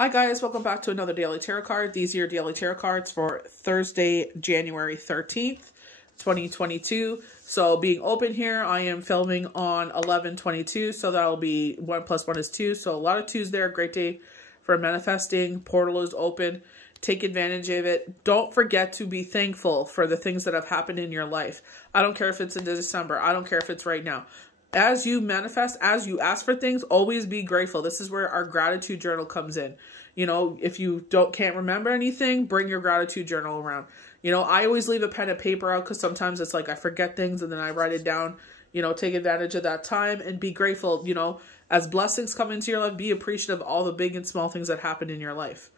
Hi guys, welcome back to another Daily Tarot card. These are your Daily Tarot cards for Thursday, January 13th, 2022. So being open here, I am filming on 11/22, so that'll be 1 + 1 is 2. So a lot of 2s there. Great day for manifesting. Portal is open. Take advantage of it. Don't forget to be thankful for the things that have happened in your life. I don't care if it's in December. I don't care if it's right now. As you manifest, as you ask for things, always be grateful. This is where our gratitude journal comes in. You know, if you can't remember anything, bring your gratitude journal around. You know, I always leave a pen and paper out because sometimes it's like I forget things and then I write it down. You know, take advantage of that time and be grateful. You know, as blessings come into your life, be appreciative of all the big and small things that happen in your life.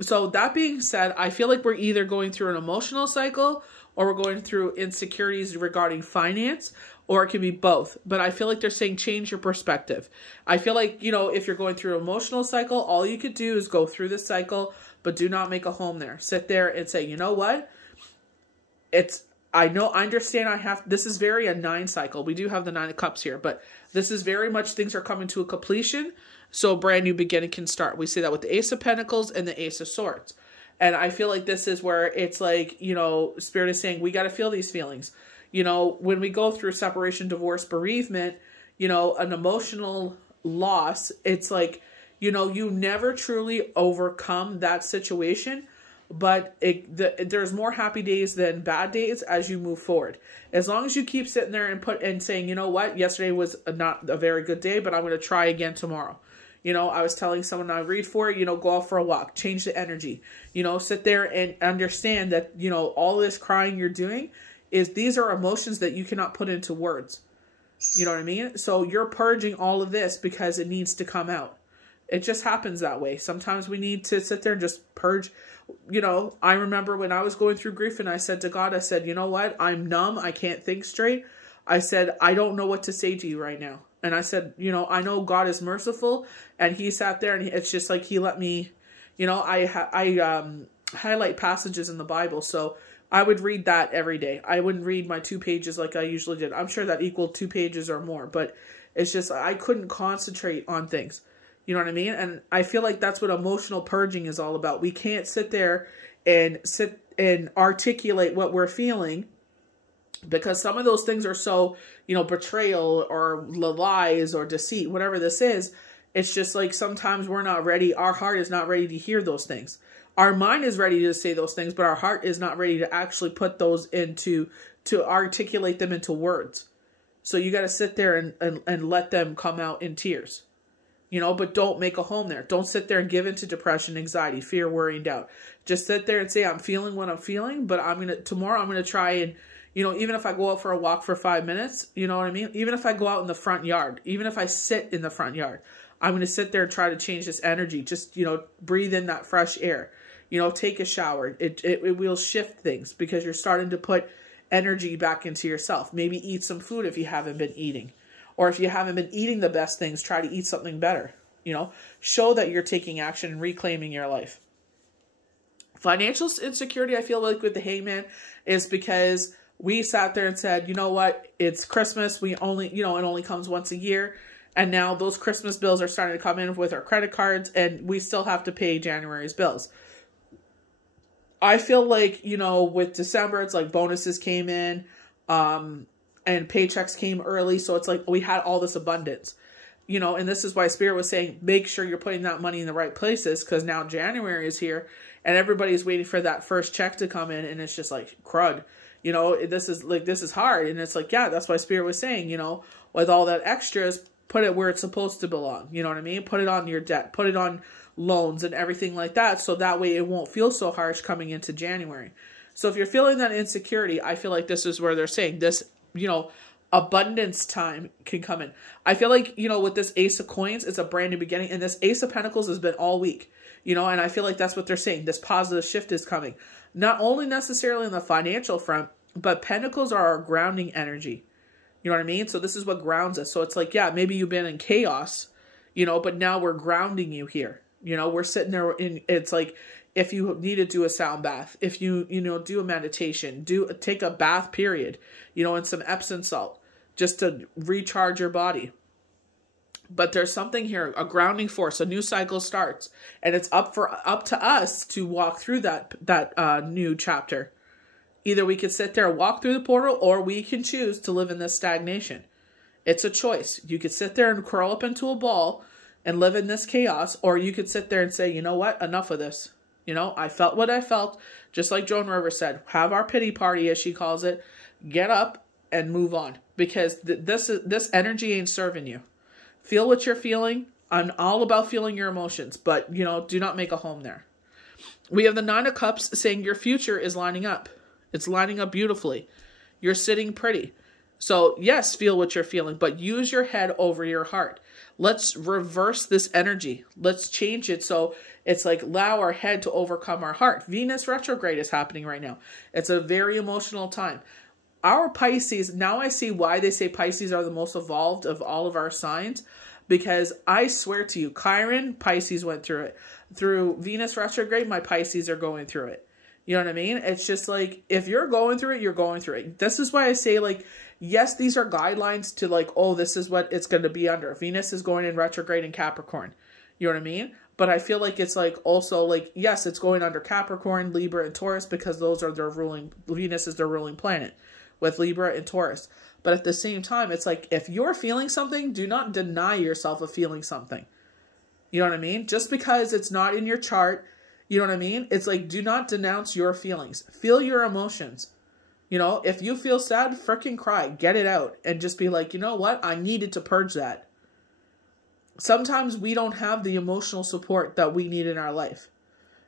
So that being said, I feel like we're either going through an emotional cycle or we're going through insecurities regarding finance, or it can be both. But I feel like they're saying change your perspective. I feel like, you know, if you're going through an emotional cycle, all you could do is go through this cycle, but do not make a home there. Sit there and say, you know what? I understand this is very a 9 cycle. We do have the 9 of Cups here, but this is very much things are coming to a completion. So a brand new beginning can start. We see that with the Ace of Pentacles and the Ace of Swords. And I feel like this is where it's like, you know, Spirit is saying we got to feel these feelings. You know, when we go through separation, divorce, bereavement, you know, an emotional loss, it's like, you know, you never truly overcome that situation. But there's more happy days than bad days as you move forward. As long as you keep sitting there and saying, you know what, yesterday was not a very good day, but I'm going to try again tomorrow. You know, I was telling someone I read for, you know, go out for a walk, change the energy, you know, sit there and understand that, you know, all this crying you're doing these are emotions that you cannot put into words. You know what I mean? So you're purging all of this because it needs to come out. It just happens that way. Sometimes we need to sit there and just purge. You know, I remember when I was going through grief and I said to God, I said, you know what? I'm numb. I can't think straight. I said, I don't know what to say to you right now. And I said, you know, I know God is merciful. And he sat there and it's just like he let me, you know, I highlight passages in the Bible. So I would read that every day. I wouldn't read my 2 pages like I usually did. I'm sure that equaled 2 pages or more. But it's just I couldn't concentrate on things. You know what I mean? And I feel like that's what emotional purging is all about. We can't sit there and articulate what we're feeling because some of those things are so, you know, betrayal or lies or deceit, whatever this is. It's just like sometimes we're not ready. Our heart is not ready to hear those things. Our mind is ready to say those things, but our heart is not ready to actually put those to articulate them into words. So you got to sit there and let them come out in tears. You know, but don't make a home there. Don't sit there and give into depression, anxiety, fear, worry, and doubt. Just sit there and say, I'm feeling what I'm feeling, but tomorrow I'm going to try and, you know, even if I go out for a walk for 5 minutes, you know what I mean? Even if I go out in the front yard, even if I sit in the front yard, I'm going to sit there and try to change this energy. Just, you know, breathe in that fresh air. You know, take a shower. It will shift things because you're starting to put energy back into yourself. Maybe eat some food if you haven't been eating. Or if you haven't been eating the best things, try to eat something better. You know, show that you're taking action and reclaiming your life. Financial insecurity, I feel like with the Hangman, is because we sat there and said, you know what, it's Christmas. We only, you know, it only comes once a year. And now those Christmas bills are starting to come in with our credit cards and we still have to pay January's bills. I feel like, you know, with December, it's like bonuses came in, and paychecks came early. So it's like we had all this abundance, you know, and this is why Spirit was saying, make sure you're putting that money in the right places. Cause now January is here and everybody's waiting for that first check to come in. And it's just like crud, you know, this is hard. And it's like, yeah, that's why Spirit was saying, you know, with all that extras, put it where it's supposed to belong. You know what I mean? Put it on your debt, put it on loans and everything like that. So that way it won't feel so harsh coming into January. So if you're feeling that insecurity, I feel like this is where they're saying this, you know, abundance time can come in. I feel like, you know, with this Ace of Coins, it's a brand new beginning. And this Ace of Pentacles has been all week, you know, and I feel like that's what they're saying. This positive shift is coming. Not only necessarily on the financial front, but Pentacles are our grounding energy. You know what I mean? So this is what grounds us. So it's like, yeah, maybe you've been in chaos, you know, but now we're grounding you here. You know, we're sitting there in, it's like, if you need to do a sound bath, if you know, do a meditation, take a bath period, you know, and some Epsom salt just to recharge your body. But there's something here, a grounding force, a new cycle starts, and it's up to us to walk through that new chapter. Either we could sit there and walk through the portal, or we can choose to live in this stagnation. It's a choice. You could sit there and curl up into a ball and live in this chaos, or you could sit there and say, you know what, enough of this. You know, I felt what I felt, just like Joan Rivers said, have our pity party, as she calls it, get up and move on, because this energy ain't serving you. Feel what you're feeling. I'm all about feeling your emotions, but, you know, do not make a home there. We have the Nine of Cups saying your future is lining up. It's lining up beautifully. You're sitting pretty. So, yes, feel what you're feeling, but use your head over your heart. Let's reverse this energy. Let's change it so it's like allow our head to overcome our heart. Venus retrograde is happening right now. It's a very emotional time. Our Pisces, now I see why they say Pisces are the most evolved of all of our signs, because I swear to you, Chiron, Pisces went through it. Through Venus retrograde, my Pisces are going through it. You know what I mean? It's just like, if you're going through it, you're going through it. This is why I say, like, yes, these are guidelines to like, oh, this is what it's going to be under. Venus is going in retrograde in Capricorn. You know what I mean? But I feel like it's like also like, yes, it's going under Capricorn, Libra, and Taurus, because those are their ruling, Venus is their ruling planet with Libra and Taurus. But at the same time, it's like, if you're feeling something, do not deny yourself of feeling something. You know what I mean? Just because it's not in your chart, you know what I mean? It's like, do not denounce your feelings. Feel your emotions. You know, if you feel sad, freaking cry. Get it out. And just be like, you know what? I needed to purge that. Sometimes we don't have the emotional support that we need in our life.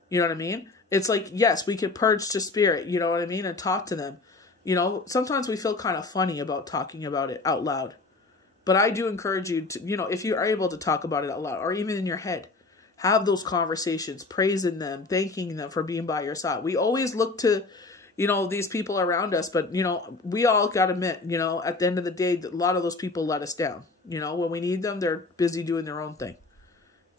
You know what I mean? It's like, yes, we could purge to spirit, you know what I mean? And talk to them. You know, sometimes we feel kind of funny about talking about it out loud. But I do encourage you to, you know, if you are able to talk about it out loud, or even in your head, have those conversations, praising them, thanking them for being by your side. We always look to, you know, these people around us, but, you know, we all got to admit, you know, at the end of the day, a lot of those people let us down. You know, when we need them, they're busy doing their own thing,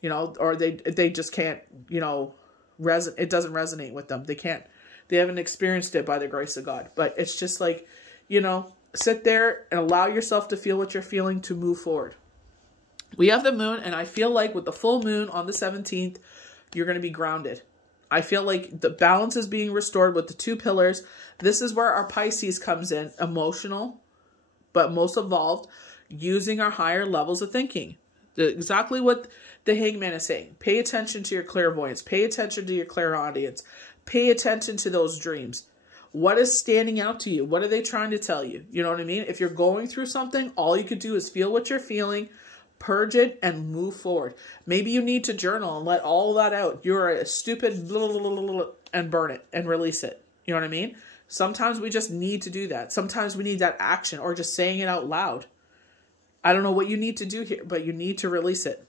you know, or they just can't, you know, it doesn't resonate with them. They haven't experienced it by the grace of God. But it's just like, you know, sit there and allow yourself to feel what you're feeling to move forward. We have the moon, and I feel like with the full moon on the 17th, you're going to be grounded. I feel like the balance is being restored with the two pillars. This is where our Pisces comes in, emotional, but most evolved, using our higher levels of thinking. Exactly what the Hangman is saying. Pay attention to your clairvoyance. Pay attention to your clairaudience. Pay attention to those dreams. What is standing out to you? What are they trying to tell you? You know what I mean? If you're going through something, all you could do is feel what you're feeling, purge it, and move forward. Maybe you need to journal and let all that out. You're a stupid blah, blah, blah, blah, blah, and burn it and release it. You know what I mean? Sometimes we just need to do that. Sometimes we need that action or just saying it out loud. I don't know what you need to do here, but you need to release it.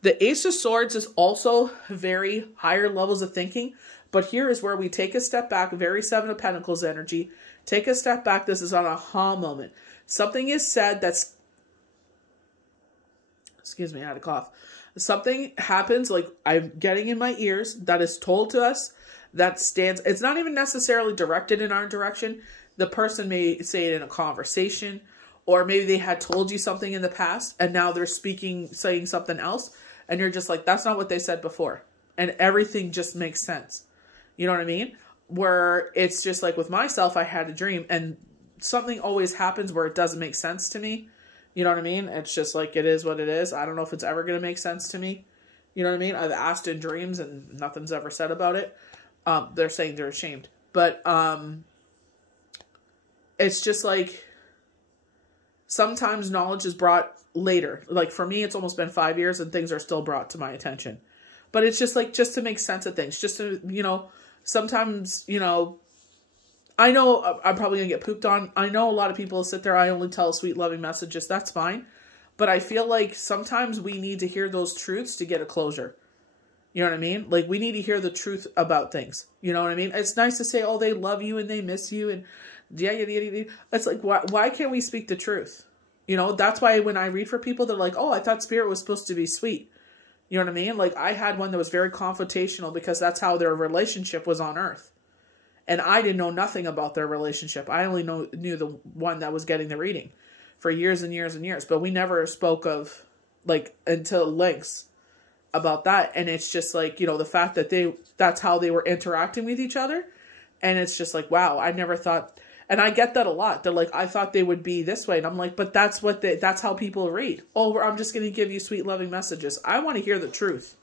The Ace of Swords is also very higher levels of thinking, but here is where we take a step back, very Seven of Pentacles energy. Take a step back. This is an aha moment. Something is said that's, excuse me, I had a cough. Something happens, like I'm getting in my ears, that is told to us, that stands, it's not even necessarily directed in our direction. The person may say it in a conversation, or maybe they had told you something in the past, and now they're saying something else, and you're just like, that's not what they said before. And everything just makes sense. You know what I mean? Where it's just like with myself, I had a dream, and something always happens where it doesn't make sense to me. You know what I mean? It's just like, it is what it is. I don't know if it's ever going to make sense to me. You know what I mean? I've asked in dreams and nothing's ever said about it. They're saying they're ashamed. But it's just like, sometimes knowledge is brought later. Like for me, it's almost been 5 years and things are still brought to my attention. But it's just like, just to make sense of things. Just to, you know, sometimes, you know, I know I'm probably going to get pooped on. I know a lot of people sit there, I only tell sweet, loving messages. That's fine. But I feel like sometimes we need to hear those truths to get a closure. You know what I mean? Like, we need to hear the truth about things. You know what I mean? It's nice to say, oh, they love you and they miss you. And yeah. It's like, why can't we speak the truth? You know, that's why when I read for people, they're like, oh, I thought spirit was supposed to be sweet. You know what I mean? Like, I had one that was very confrontational because that's how their relationship was on earth. And I didn't know nothing about their relationship. I only knew the one that was getting the reading for years and years and years. But we never spoke of, like into lengths about that. And it's just like, you know, the fact that that's how they were interacting with each other. And it's just like, wow, I never thought, and I get that a lot. They're like, I thought they would be this way. And I'm like, but that's how people read. Oh, I'm just going to give you sweet, loving messages. I want to hear the truth.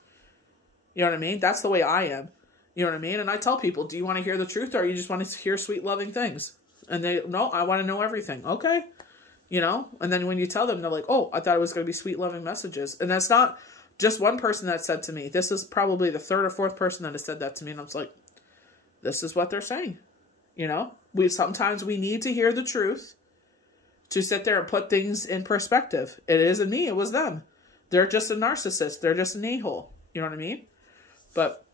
You know what I mean? That's the way I am. You know what I mean? And I tell people, do you want to hear the truth or you just want to hear sweet, loving things? And no, I want to know everything. Okay. You know? And then when you tell them, they're like, oh, I thought it was going to be sweet, loving messages. And that's not just one person that said to me. This is probably the third or fourth person that has said that to me. And I was like, this is what they're saying. You know? Sometimes we need to hear the truth to sit there and put things in perspective. It isn't me. It was them. They're just a narcissist. They're just an a-hole. You know what I mean? But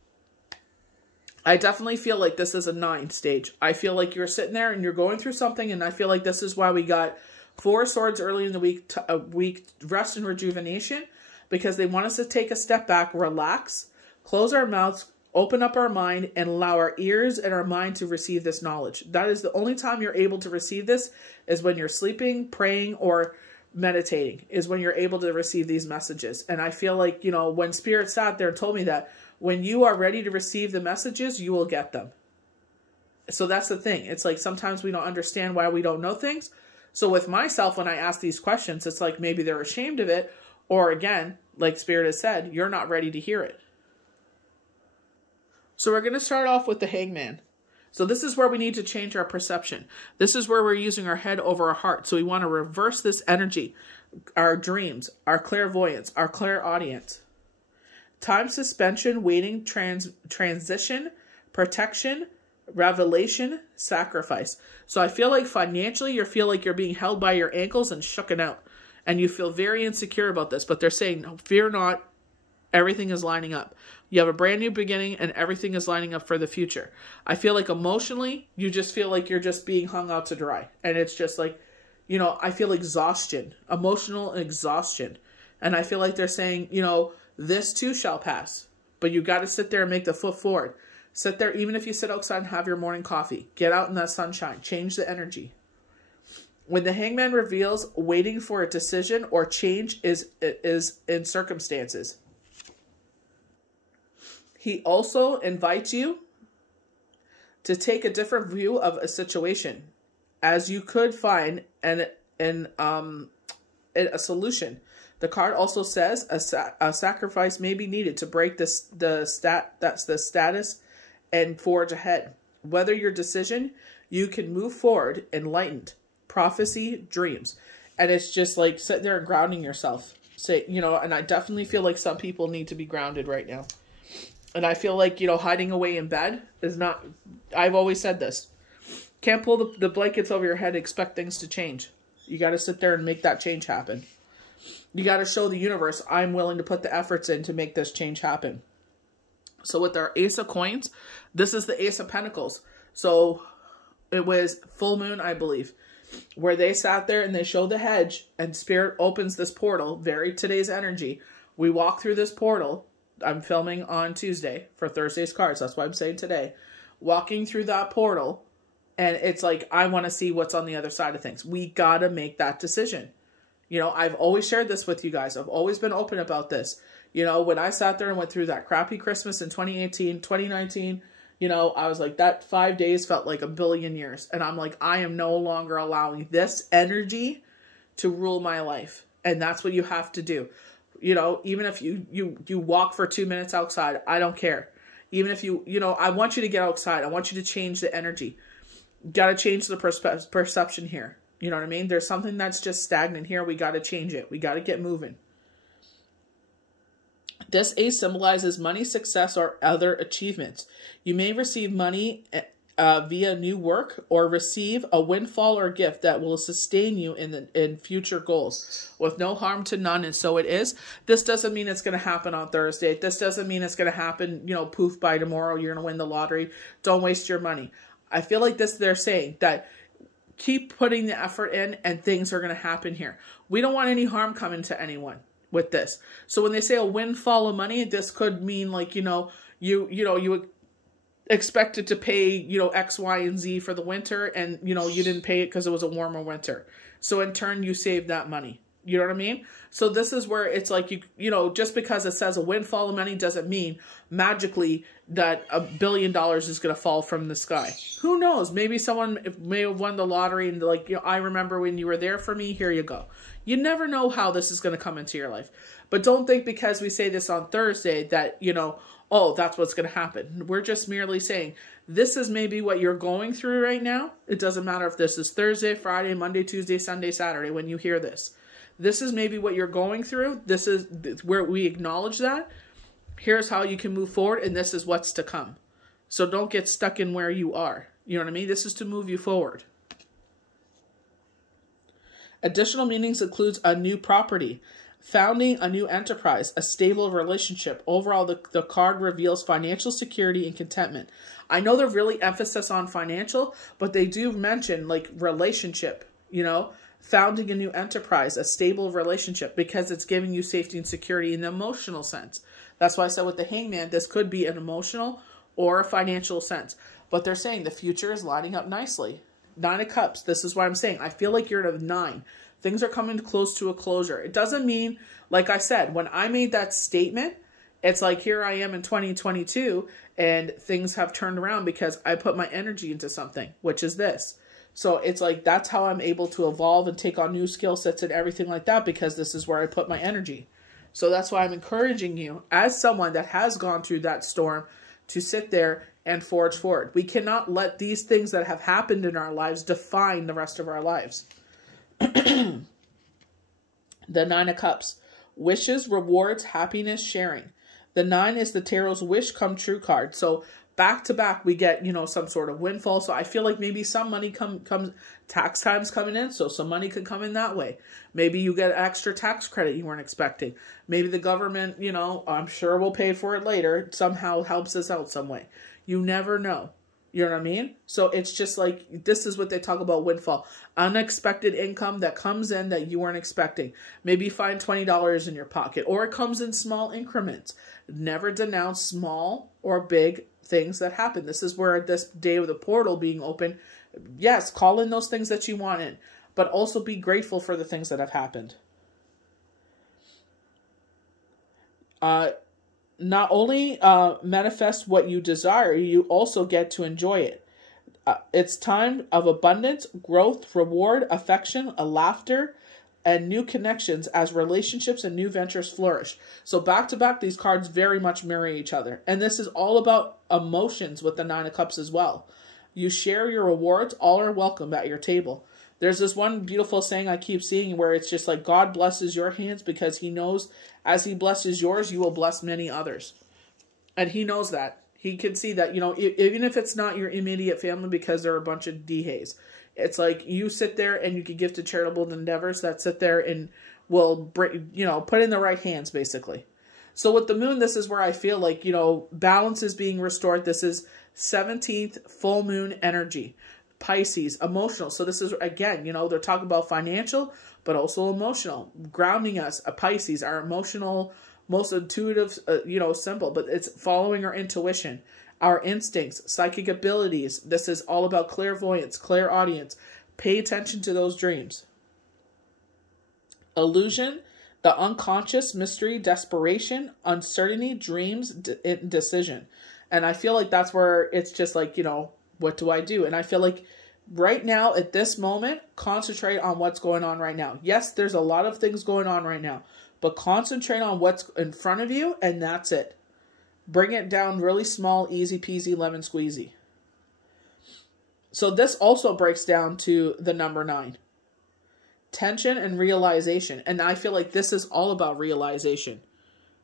I definitely feel like this is a 9 stage. I feel like you're sitting there and you're going through something, and I feel like this is why we got 4 swords early in the week, rest and rejuvenation, because they want us to take a step back, relax, close our mouths, open up our mind, and allow our ears and our mind to receive this knowledge. That is the only time you're able to receive this, is when you're sleeping, praying, or meditating, is when you're able to receive these messages. And I feel like, you know, when Spirit sat there and told me that, when you are ready to receive the messages, you will get them. So that's the thing. It's like sometimes we don't understand why we don't know things. So with myself, when I ask these questions, it's like maybe they're ashamed of it. Or again, like Spirit has said, you're not ready to hear it. So we're going to start off with the Hangman. So this is where we need to change our perception. This is where we're using our head over our heart. So we want to reverse this energy, our dreams, our clairvoyance, our clairaudience. Time suspension, waiting, transition, protection, revelation, sacrifice. So I feel like financially, you feel like you're being held by your ankles and shooken out. And you feel very insecure about this. But they're saying, no, fear not. Everything is lining up. You have a brand new beginning and everything is lining up for the future. I feel like emotionally, you just feel like you're just being hung out to dry. And it's just like, you know, I feel exhaustion, emotional exhaustion. And I feel like they're saying, you know, this too shall pass. But you got to sit there and make the foot forward. Sit there, even if you sit outside and have your morning coffee. Get out in that sunshine. Change the energy. When the Hangman reveals waiting for a decision or change is in circumstances. He also invites you to take a different view of a situation, as you could find a solution. The card also says a sacrifice may be needed to break the status and forge ahead. Whether your decision, you can move forward enlightened. Prophecy, dreams. And it's just like sitting there and grounding yourself. Say, you know, and I definitely feel like some people need to be grounded right now. And I feel like, you know, hiding away in bed is not, I've always said this. Can't pull the blankets over your head and expect things to change. You got to sit there and make that change happen. You got to show the universe, I'm willing to put the efforts in to make this change happen. So with our Ace of Coins, this is the Ace of Pentacles. So it was full moon, I believe, where they sat there and they showed the hedge and Spirit opens this portal, very today's energy. We walk through this portal. I'm filming on Tuesday for Thursday's cards. That's why I'm saying today. Walking through that portal, and it's like, I want to see what's on the other side of things. We got to make that decision. You know, I've always shared this with you guys. I've always been open about this. You know, when I sat there and went through that crappy Christmas in 2018, 2019, you know, I was like, that 5 days felt like a billion years. And I'm like, I am no longer allowing this energy to rule my life. And that's what you have to do. You know, even if you walk for 2 minutes outside, I don't care. Even if you know, I want you to get outside. I want you to change the energy. Got to change the perception here. You know what I mean? There's something that's just stagnant here. We got to change it. We got to get moving. This ace symbolizes money, success, or other achievements. You may receive money via new work or receive a windfall or gift that will sustain you in future goals with no harm to none. And so it is. This doesn't mean it's going to happen on Thursday. This doesn't mean it's going to happen, you know, poof, by tomorrow. You're going to win the lottery. Don't waste your money. I feel like they're saying that keep putting the effort in and things are going to happen here. We don't want any harm coming to anyone with this. So when they say a windfall of money, this could mean like, you expected to pay, you know, X, Y, and Z for the winter and, you know, you didn't pay it because it was a warmer winter. So in turn, you save that money. You know what I mean? So this is where it's like, you know, just because it says a windfall of money doesn't mean magically that $1 billion is going to fall from the sky. Who knows? Maybe someone may have won the lottery and like, you know, I remember when you were there for me, here you go. You never know how this is going to come into your life. But don't think because we say this on Thursday that, you know, oh, that's what's going to happen. We're just merely saying this is maybe what you're going through right now. It doesn't matter if this is Thursday, Friday, Monday, Tuesday, Sunday, Saturday, when you hear this. This is maybe what you're going through. This is where we acknowledge that. Here's how you can move forward, and this is what's to come. So don't get stuck in where you are. You know what I mean? This is to move you forward. Additional meanings includes a new property, founding a new enterprise, a stable relationship. Overall, the card reveals financial security and contentment. I know they're really emphasis on financial, but they do mention like relationship, you know, founding a new enterprise, a stable relationship, because it's giving you safety and security in the emotional sense. That's why I said with the Hangman, this could be an emotional or a financial sense. But they're saying the future is lining up nicely. 9 of Cups, this is what I'm saying. I feel like you're at a 9. Things are coming close to a closure. It doesn't mean, like I said, when I made that statement, it's like here I am in 2022 and things have turned around because I put my energy into something, which is this. So it's like that's how I'm able to evolve and take on new skill sets and everything like that, because this is where I put my energy. So that's why I'm encouraging you as someone that has gone through that storm to sit there and forge forward. We cannot let these things that have happened in our lives define the rest of our lives. The 9 of Cups. Wishes, rewards, happiness, sharing. The 9 is the Tarot's wish come true card. So back to back, we get, you know, some sort of windfall. So I feel like maybe some money comes, tax time's coming in. So some money could come in that way. Maybe you get extra tax credit you weren't expecting. Maybe the government, you know, I'm sure will pay for it later, somehow helps us out some way. You never know. You know what I mean? So it's just like, this is what they talk about windfall. Unexpected income that comes in that you weren't expecting. Maybe you find $20 in your pocket, or it comes in small increments. Never denounce small or big things that happen. This is where this day of the portal being open, yes, call in those things that you want in, but also be grateful for the things that have happened. Not only manifest what you desire, you also get to enjoy it. It's time of abundance, growth, reward, affection, a laughter, and new connections as relationships and new ventures flourish. So back to back, these cards very much marry each other. And this is all about emotions with the 9 of Cups as well. You share your rewards, all are welcome at your table. There's this one beautiful saying I keep seeing where it's just like God blesses your hands because he knows as he blesses yours, you will bless many others. And he knows that. He can see that, you know, even if it's not your immediate family because they're a bunch of DHs. It's like you sit there and you can give to charitable endeavors that sit there and will bring, you know, put in the right hands basically. So with the moon, this is where I feel like, you know, balance is being restored. This is 17th full moon energy. Pisces, emotional. So this is, again, you know, they're talking about financial, but also emotional. Grounding us, a Pisces, our emotional, most intuitive, you know, symbol, but it's following our intuition, our instincts, psychic abilities. This is all about clairvoyance, clairaudience. Pay attention to those dreams. Illusion, the unconscious, mystery, desperation, uncertainty, dreams, indecision. And I feel like that's where it's just like, you know, what do I do? And I feel like right now, at this moment, concentrate on what's going on right now. Yes, there's a lot of things going on right now, but concentrate on what's in front of you, and that's it. Bring it down really small, easy peasy, lemon squeezy. So this also breaks down to the number 9. Tension and realization. And I feel like this is all about realization.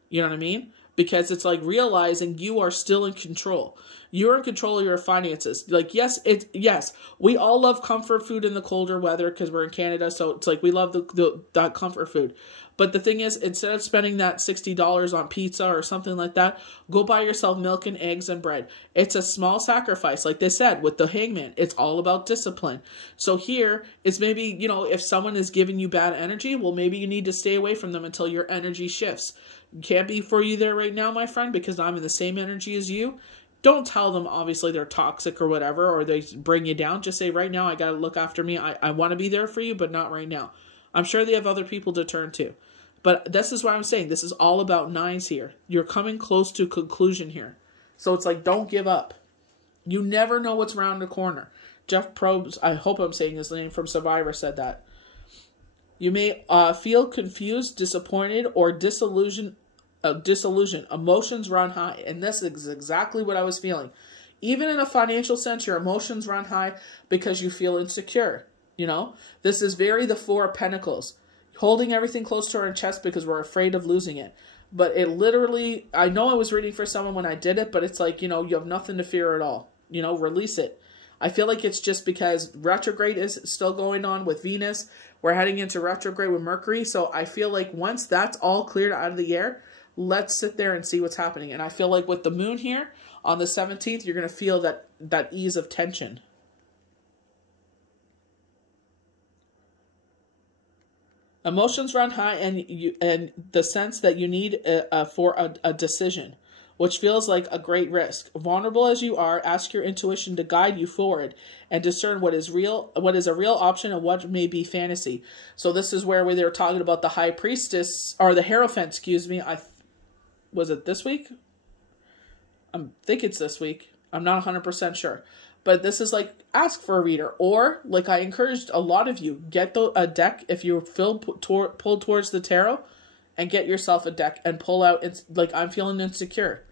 You know what I mean? Because it's like realizing you are still in control. You're in control of your finances. Like, yes, we all love comfort food in the colder weather because we're in Canada. So it's like we love that comfort food. But the thing is, instead of spending that $60 on pizza or something like that, go buy yourself milk and eggs and bread. It's a small sacrifice. Like they said, with the Hangman, it's all about discipline. So here is maybe, you know, if someone is giving you bad energy, well, maybe you need to stay away from them until your energy shifts. Can't be for you there right now, my friend, because I'm in the same energy as you. Don't tell them, obviously, they're toxic or whatever, or they bring you down. Just say, right now, I got to look after me. I want to be there for you, but not right now. I'm sure they have other people to turn to. But this is what I'm saying. This is all about nines here. You're coming close to conclusion here. So it's like, don't give up. You never know what's around the corner. Jeff Probst, I hope I'm saying his name, from Survivor said that. You may feel confused, disappointed, or disillusioned. Emotions run high. And this is exactly what I was feeling. Even in a financial sense, your emotions run high because you feel insecure. You know, this is very the Four of Pentacles. Holding everything close to our chest because we're afraid of losing it. But it literally, I know I was reading for someone when I did it, but it's like, you know, you have nothing to fear at all. You know, release it. I feel like it's just because retrograde is still going on with Venus. We're heading into retrograde with Mercury. So I feel like once that's all cleared out of the air, let's sit there and see what's happening. And I feel like with the moon here on the 17th, you're going to feel that ease of tension. Emotions run high, and the sense that you need for a decision, which feels like a great risk. Vulnerable as you are, ask your intuition to guide you forward and discern what is a real option and what may be fantasy. So this is where they were talking about the High Priestess, or the Hierophant, excuse me. Was it this week? I think it's this week. I'm not 100% sure. But this is like, ask for a reader. Or, like I encouraged a lot of you, get a deck if you feel pulled towards the tarot, and get yourself a deck and pull out. It's like, I'm feeling insecure.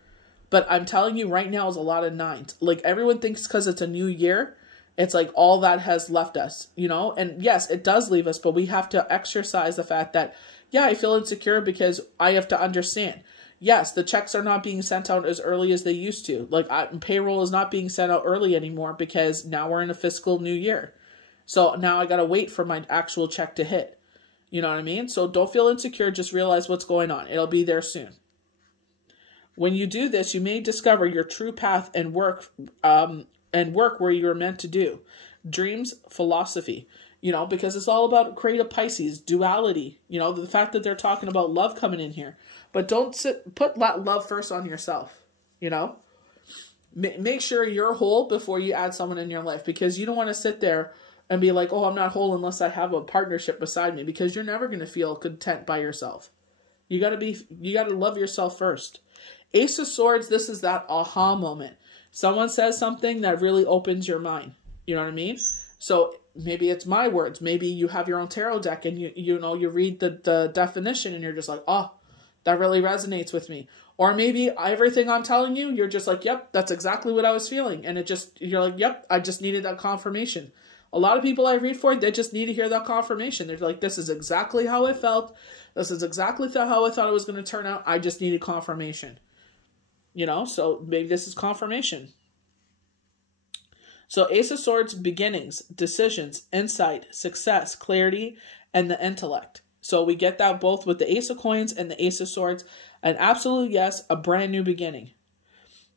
But I'm telling you right now is a lot of nines. Like, everyone thinks because it's a new year, it's like all that has left us, you know? And yes, it does leave us, but we have to exercise the fact that, yeah, I feel insecure because I have to understand. Yes, the checks are not being sent out as early as they used to. Like, payroll is not being sent out early anymore because now we're in a fiscal new year. So now I got to wait for my actual check to hit. You know what I mean? So don't feel insecure. Just realize what's going on. It'll be there soon. When you do this, you may discover your true path and work where you're meant to do. Dreams, philosophy. You know, because it's all about creative Pisces, duality. You know, the fact that they're talking about love coming in here. But don't put love first on yourself, you know. Make sure you're whole before you add someone in your life. Because you don't want to sit there and be like, oh, I'm not whole unless I have a partnership beside me. Because you're never going to feel content by yourself. You got to love yourself first. Ace of Swords, this is that aha moment. Someone says something that really opens your mind. You know what I mean? So maybe it's my words. Maybe you have your own tarot deck and you read the definition and you're just like, oh, that really resonates with me. Or maybe everything I'm telling you, you're just like, yep, that's exactly what I was feeling. And you're like, yep, I just needed that confirmation. A lot of people I read for, they just need to hear that confirmation. They're like, this is exactly how I felt. This is exactly how I thought it was going to turn out. I just needed confirmation. You know, so maybe this is confirmation. So Ace of Swords, beginnings, decisions, insight, success, clarity, and the intellect. So we get that both with the Ace of Coins and the Ace of Swords. An absolute yes, a brand new beginning.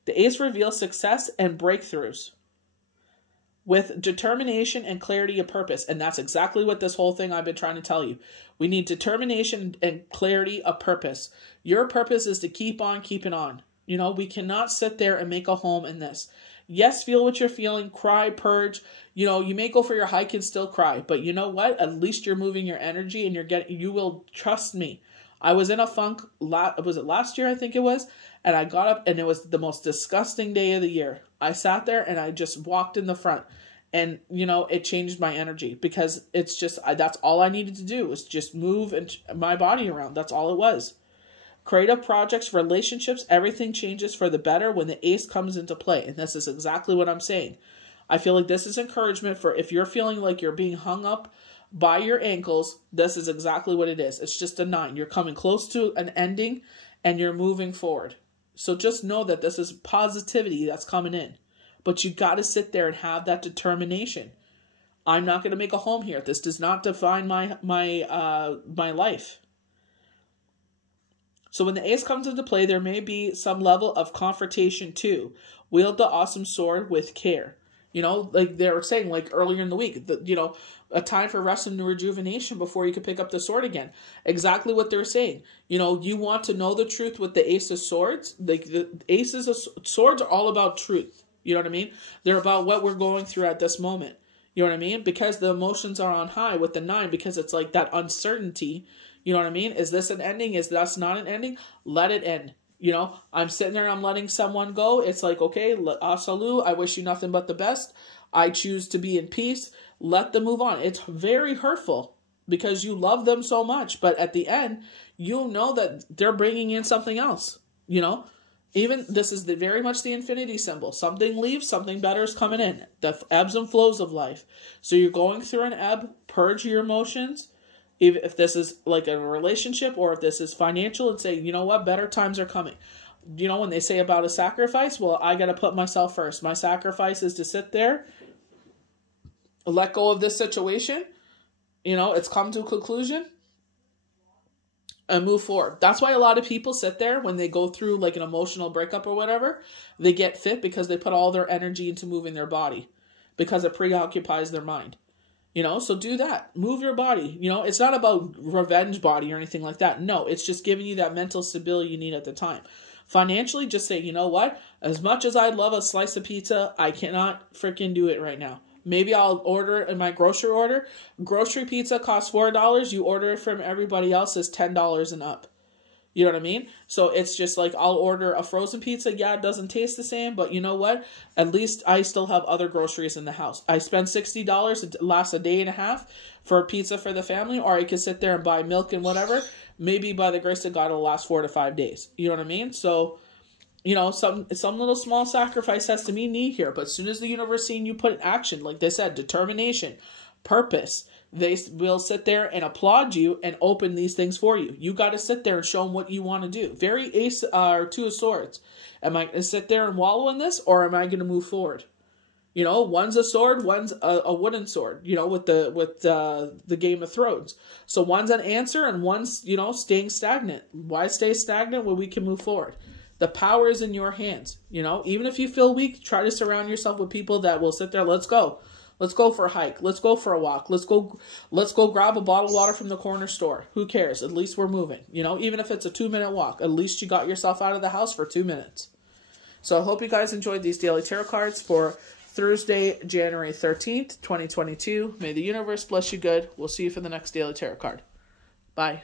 The Ace reveals success and breakthroughs with determination and clarity of purpose. And that's exactly what this whole thing I've been trying to tell you. We need determination and clarity of purpose. Your purpose is to keep on keeping on. You know, we cannot sit there and make a home in this. Yes, feel what you're feeling, cry, purge. You know, you may go for your hike and still cry, but you know what? At least you're moving your energy and you will trust me. I was in a funk, was it last year? I think it was. And I got up and it was the most disgusting day of the year. I sat there and I just walked in the front and, you know, it changed my energy because it's just, that's all I needed to do was just move my body around. That's all it was. Creative projects, relationships, everything changes for the better when the Ace comes into play. And this is exactly what I'm saying. I feel like this is encouragement for if you're feeling like you're being hung up by your ankles, this is exactly what it is. It's just a 9. You're coming close to an ending and you're moving forward. So just know that this is positivity that's coming in. But you got to sit there and have that determination. I'm not going to make a home here. This does not define my life. So when the Ace comes into play, there may be some level of confrontation too. Wield the awesome sword with care. You know, like they were saying, like earlier in the week, a time for rest and rejuvenation before you can pick up the sword again. Exactly what they're saying. You know, you want to know the truth with the Ace of Swords. Like the Aces of Swords are all about truth. You know what I mean? They're about what we're going through at this moment. You know what I mean? Because the emotions are on high with the 9, because it's like that uncertainty. You know what I mean? Is this an ending? Is this not an ending? Let it end. You know, I'm sitting there, I'm letting someone go. It's like, okay, salut, I wish you nothing but the best. I choose to be in peace. Let them move on. It's very hurtful because you love them so much. But at the end, you'll know that they're bringing in something else. You know, even this is very much the infinity symbol. Something leaves, something better is coming in. The ebbs and flows of life. So you're going through an ebb, purge your emotions. Even if this is like a relationship or if this is financial, and say, you know what, better times are coming. You know, when they say about a sacrifice, well, I got to put myself first. My sacrifice is to sit there, let go of this situation. You know, it's come to a conclusion and move forward. That's why a lot of people sit there when they go through like an emotional breakup or whatever, they get fit because they put all their energy into moving their body because it preoccupies their mind. You know, so do that. Move your body. You know, it's not about revenge body or anything like that. No, it's just giving you that mental stability you need at the time. Financially, just say, you know what? As much as I'd love a slice of pizza, I cannot freaking do it right now. Maybe I'll order in my grocery order. Grocery pizza costs $4. You order it from everybody else is $10 and up. You know what I mean? So it's just like, I'll order a frozen pizza. Yeah, it doesn't taste the same, but you know what? At least I still have other groceries in the house. I spend $60, it lasts a day and a half for a pizza for the family, or I could sit there and buy milk and whatever. Maybe by the grace of God, it'll last 4 to 5 days. You know what I mean? So, you know, some little small sacrifice has to be needed here. But as soon as the universe seeing you put in action, like they said, determination, purpose, they will sit there and applaud you and open these things for you. You got to sit there and show them what you want to do. Very Ace or 2 of Swords. Am I going to sit there and wallow in this, or am I going to move forward? You know, one's a sword, one's a wooden sword. You know, with the Game of Thrones. So one's an answer, and one's, you know, staying stagnant. Why stay stagnant when we can move forward? The power is in your hands. You know, even if you feel weak, try to surround yourself with people that will sit there. Let's go. Let's go for a hike. Let's go for a walk. Let's go grab a bottle of water from the corner store. Who cares? At least we're moving. You know, even if it's a 2-minute walk, at least you got yourself out of the house for 2 minutes. So I hope you guys enjoyed these daily tarot cards for Thursday, January 13th, 2022. May the universe bless you good. We'll see you for the next daily tarot card. Bye.